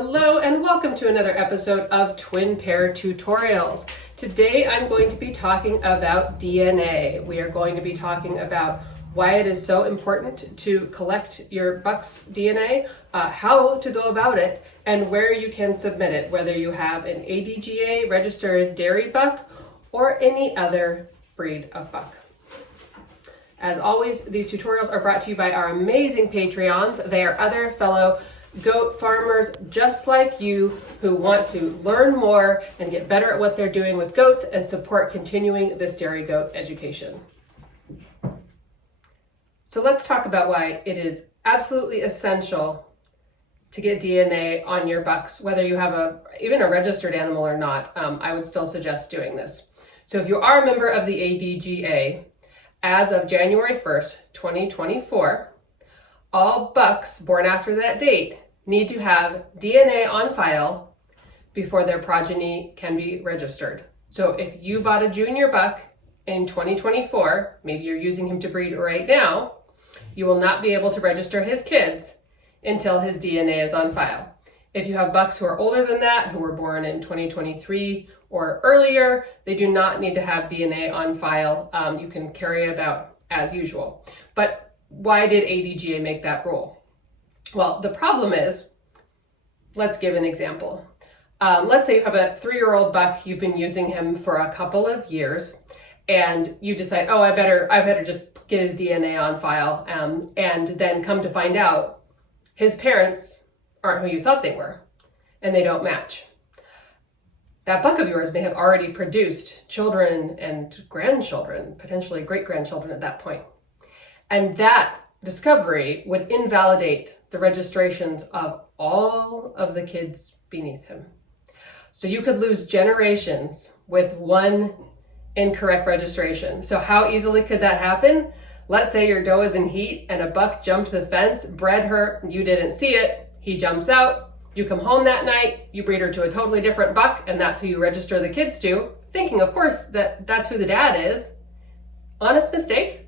Hello and welcome to another episode of Twin Pair Tutorials. Today I'm going to be talking about DNA. We are going to be talking about why it is so important to collect your buck's DNA, how to go about it, and where you can submit it, whether you have an ADGA registered dairy buck or any other breed of buck. As always, these tutorials are brought to you by our amazing Patreons. They are other fellow goat farmers just like you who want to learn more and get better at what they're doing with goats and support continuing this dairy goat education. So let's talk about why it is absolutely essential to get DNA on your bucks, whether you have even a registered animal or not. I would still suggest doing this. So if you are a member of the ADGA, as of January 1st, 2024, all bucks born after that date need to have DNA on file before their progeny can be registered. So if you bought a junior buck in 2024, maybe you're using him to breed right now, you will not be able to register his kids until his DNA is on file. If you have bucks who are older than that, who were born in 2023 or earlier, they do not need to have DNA on file. You can carry about as usual. But why did ADGA make that rule? Well, the problem is, let's give an example. Let's say you have a 3-year-old buck, you've been using him for a couple of years, and you decide, oh, I better just get his DNA on file, and then come to find out his parents aren't who you thought they were, and they don't match. That buck of yours may have already produced children and grandchildren, potentially great-grandchildren at that point. And that discovery would invalidate the registrations of all of the kids beneath him. So you could lose generations with one incorrect registration. So how easily could that happen? Let's say your doe is in heat and a buck jumped the fence, bred her, you didn't see it, he jumps out, you come home that night, you breed her to a totally different buck, and that's who you register the kids to, thinking, of course, that that's who the dad is. Honest mistake.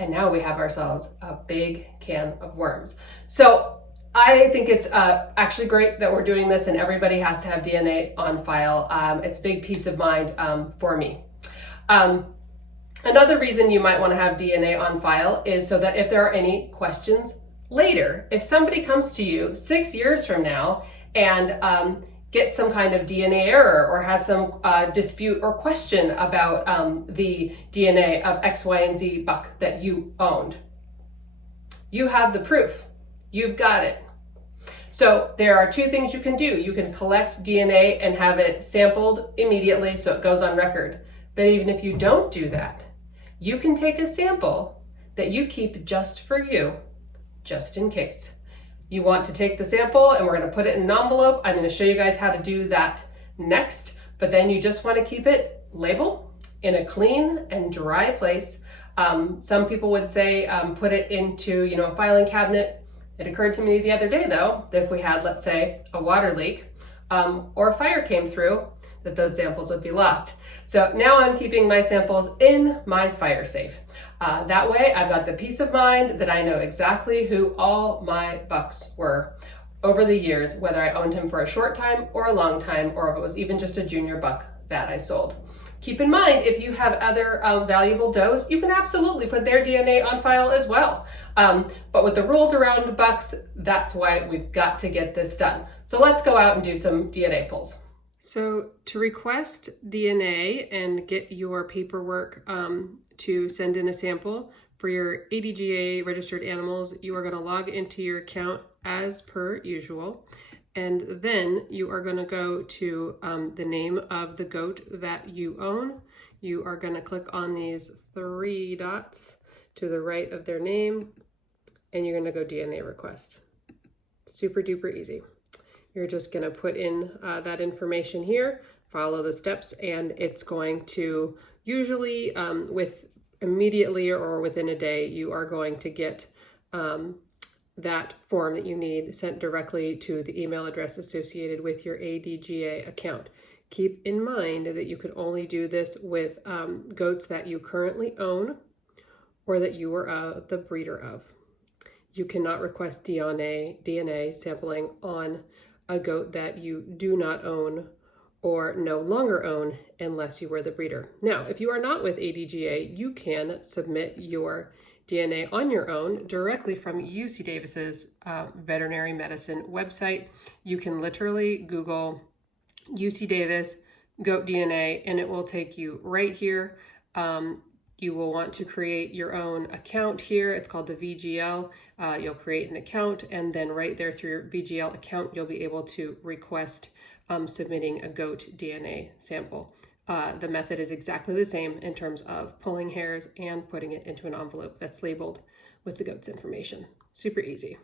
And now we have ourselves a big can of worms. So I think it's actually great that we're doing this and everybody has to have DNA on file. It's a big peace of mind for me. Another reason you might want to have DNA on file is so that if there are any questions later, if somebody comes to you 6 years from now and gets some kind of DNA error or has some dispute or question about the DNA of X, Y, and Z buck that you owned, you have the proof. You've got it. So there are 2 things you can do. You can collect DNA and have it sampled immediately so it goes on record. But even if you don't do that, you can take a sample that you keep just for you, just in case. You want to take the sample and we're going to put it in an envelope. I'm going to show you guys how to do that next, but then you just want to keep it labeled in a clean and dry place. Some people would say put it into a filing cabinet. It occurred to me the other day though, that if we had, let's say, a water leak or a fire came through, that those samples would be lost. So now I'm keeping my samples in my fire safe. That way I've got the peace of mind that I know exactly who all my bucks were over the years, whether I owned him for a short time or a long time, or if it was even just a junior buck that I sold. Keep in mind, if you have other valuable does, you can absolutely put their DNA on file as well. But with the rules around bucks, that's why we've got to get this done. So let's go out and do some DNA pulls. So to request DNA and get your paperwork to send in a sample for your ADGA registered animals, you are going to log into your account as per usual. And then you are going to go to the name of the goat that you own. You are going to click on these 3 dots to the right of their name, and you're going to go DNA request. Super duper easy. You're just going to put in that information here, follow the steps, and it's going to usually immediately or within a day, you are going to get that form that you need sent directly to the email address associated with your ADGA account. Keep in mind that you can only do this with goats that you currently own or that you are the breeder of. you cannot request DNA sampling on a goat that you do not own or no longer own unless you were the breeder. Now, if you are not with ADGA, you can submit your DNA on your own directly from UC Davis's veterinary medicine website. You can literally Google UC Davis goat DNA and it will take you right here. You will want to create your own account here. It's called the VGL. You'll create an account, and then right there through your VGL account, you'll be able to request submitting a goat DNA sample. The method is exactly the same in terms of pulling hairs and putting it into an envelope that's labeled with the goat's information. Super easy.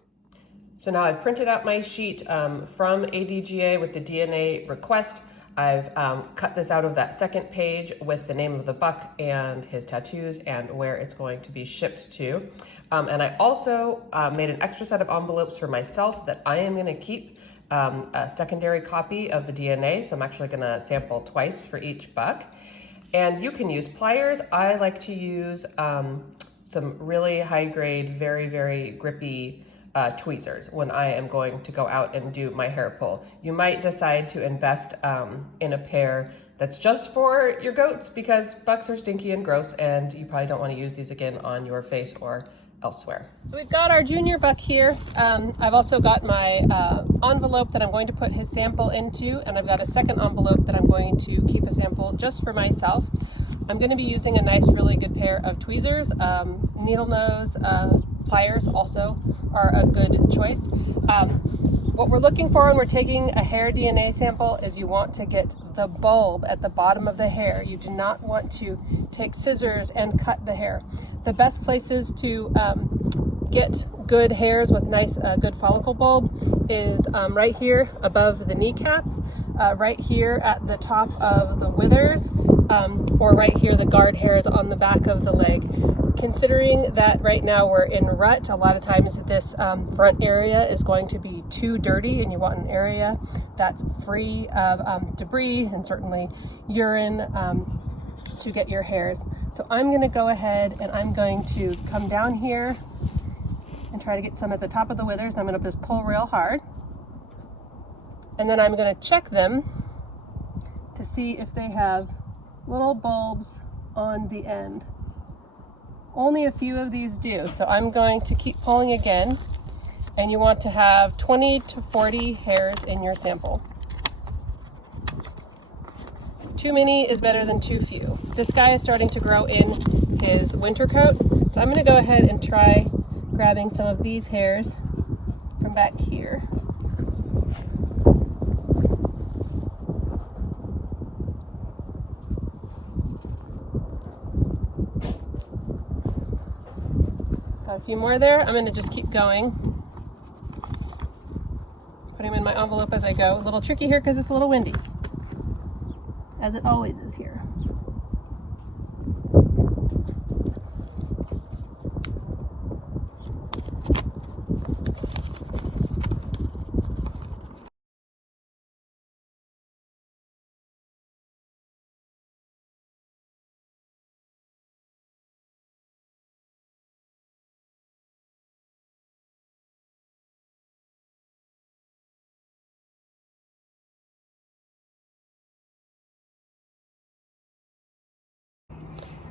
So now I've printed out my sheet from ADGA with the DNA request. I've cut this out of that second page with the name of the buck and his tattoos and where it's going to be shipped to. And I also made an extra set of envelopes for myself that I am going to keep a secondary copy of the DNA. So I'm actually going to sample twice for each buck. And you can use pliers. I like to use some really high grade, very, very grippy tweezers when I am going to go out and do my hair pull. You might decide to invest in a pair that's just for your goats because bucks are stinky and gross and you probably don't want to use these again on your face or elsewhere. So we've got our junior buck here. I've also got my envelope that I'm going to put his sample into, and I've got a second envelope that I'm going to keep a sample just for myself. I'm going to be using a nice, really good pair of tweezers. Needle nose pliers also are a good choice. What we're looking for when we're taking a hair DNA sample is you want to get the bulb at the bottom of the hair. You do not want to take scissors and cut the hair. The best places to get good hairs with nice good follicle bulb is right here above the kneecap, right here at the top of the withers, or right here the guard hairs on the back of the leg. Considering that right now we're in rut, a lot of times this front area is going to be too dirty and you want an area that's free of debris and certainly urine to get your hairs. So I'm going to go ahead and I'm going to come down here and try to get some at the top of the withers. I'm going to just pull real hard. And then I'm going to check them to see if they have little bulbs on the end. Only a few of these do, so I'm going to keep pulling again, and you want to have 20 to 40 hairs in your sample. Too many is better than too few. This guy is starting to grow in his winter coat, so I'm going to go ahead and try grabbing some of these hairs from back here. Got a few more there. I'm going to just keep going. Put them in my envelope as I go. A little tricky here because it's a little windy, as it always is here.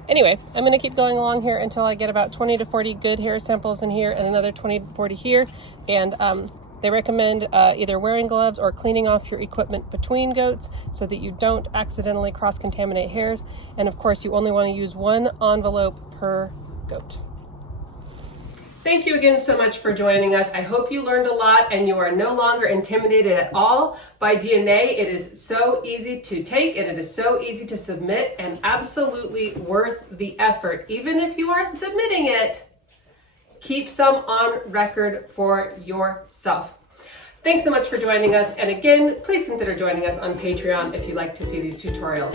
Anyway, I'm going to keep going along here until I get about 20 to 40 good hair samples in here and another 20 to 40 here. And they recommend either wearing gloves or cleaning off your equipment between goats so that you don't accidentally cross-contaminate hairs. And of course, you only want to use one envelope per goat. Thank you again so much for joining us. I hope you learned a lot and you are no longer intimidated at all by DNA. It is so easy to take and it is so easy to submit and absolutely worth the effort. Even if you aren't submitting it, keep some on record for yourself. Thanks so much for joining us. And again, please consider joining us on Patreon if you'd like to see these tutorials.